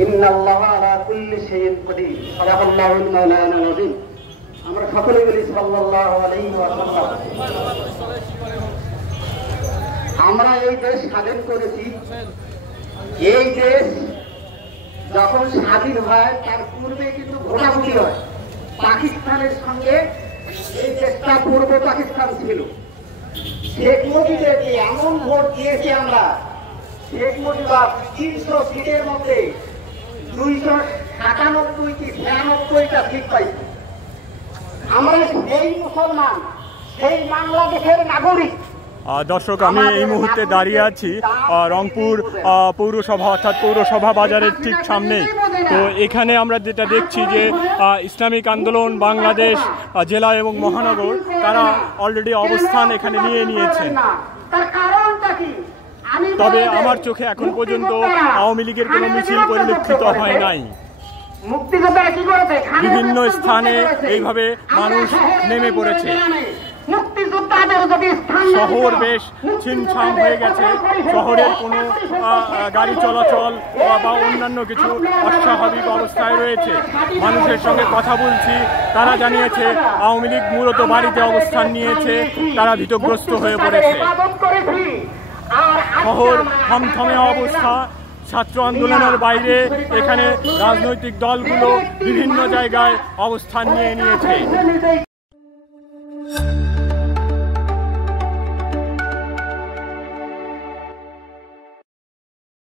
ইন্নাল্লাহা আলা কুল্লি শাইইন কাদির। সাদাকাল্লাহুল মাওলানাল আযীম। আমরা সকলে বলি সাল্লাল্লাহু আলাইহি ওয়াসাল্লাম। আমরা এই দেশ স্বাধীন করেছি। এই দেশ যখন স্বাধীন হয় তার পূর্বে কিন্তু ভোটাভুটি হয়। পাকিস্তানের সঙ্গে এই দেশটা পূর্ব পাকিস্তান ছিল। শেখ মুজিবকে এমন ভোট দিয়েছি আমরা, শেখ মুজিব 300 সিটের মধ্যে 297 কি 96টা সিট পাইছি। আমরা সেই মুসলমান, সেই বাংলাদেশের নাগরিক। দর্শক, আমি এই মুহূর্তে দাঁড়িয়ে আছি রংপুর পৌরসভা অর্থাৎ পৌরসভা বাজারের ঠিক সামনেই। তো এখানে আমরা যেটা দেখছি যে ইসলামিক আন্দোলন বাংলাদেশ জেলা এবং মহানগর তারা অলরেডি অবস্থান এখানে নিয়ে নিয়েছে। তবে আমার চোখে এখন পর্যন্ত আওয়ামী লীগের কোনো মিছিল পরিলক্ষিত হয় নাই। বিভিন্ন স্থানে এইভাবে মানুষ নেমে পড়েছে। শহর বেশ ছিমছাম হয়ে গেছে। শহরের কোনো গাড়ি চলাচল বা অন্যান্য কিছু অস্বাভাবিক অবস্থায় রয়েছে। মানুষের সঙ্গে কথা বলছি, তারা জানিয়েছে আওয়ামী লীগ মূলত বাড়িতে অবস্থান নিয়েছে, তারা ভীতগ্রস্ত হয়ে পড়েছে। শহর থমথমে অবস্থা। ছাত্র আন্দোলনের বাইরে এখানে রাজনৈতিক দলগুলো বিভিন্ন জায়গায় অবস্থান নিয়ে নিয়েছে।